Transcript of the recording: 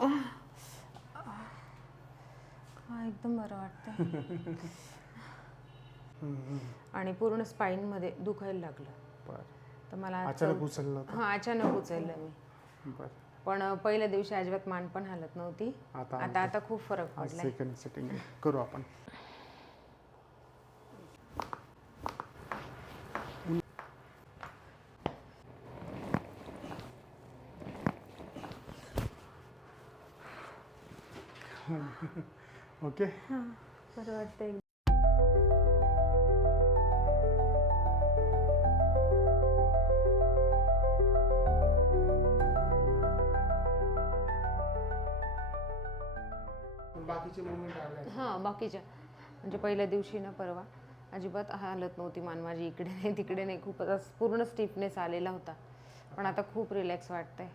हा एकदम बरं वाटतंय. आणि पूर्ण स्पाईनमध्ये दुखायला लागलं. बरं. तर मला अचानक उचललं होतं? हां, अचानक उचललं मी. बरं. पण पहिल्या दिवशी अजिबात मान पण हालत नव्हती. आता खूप फरक पडलाय. सेकंड सेटिंग करू आपण. ओके. हां, बरं वाटतंय. बाकीचे मुवमेंट आले? हां, बाकीच्या म्हणजे पहिल्या दिवशी ना परवा अजिबात हालत नव्हती मान माझी, इकडे नाही तिकडे नाही, खूपच पूर्ण स्टिफनेस आलेला होता. पण आता खूप रिलॅक्स वाटतंय.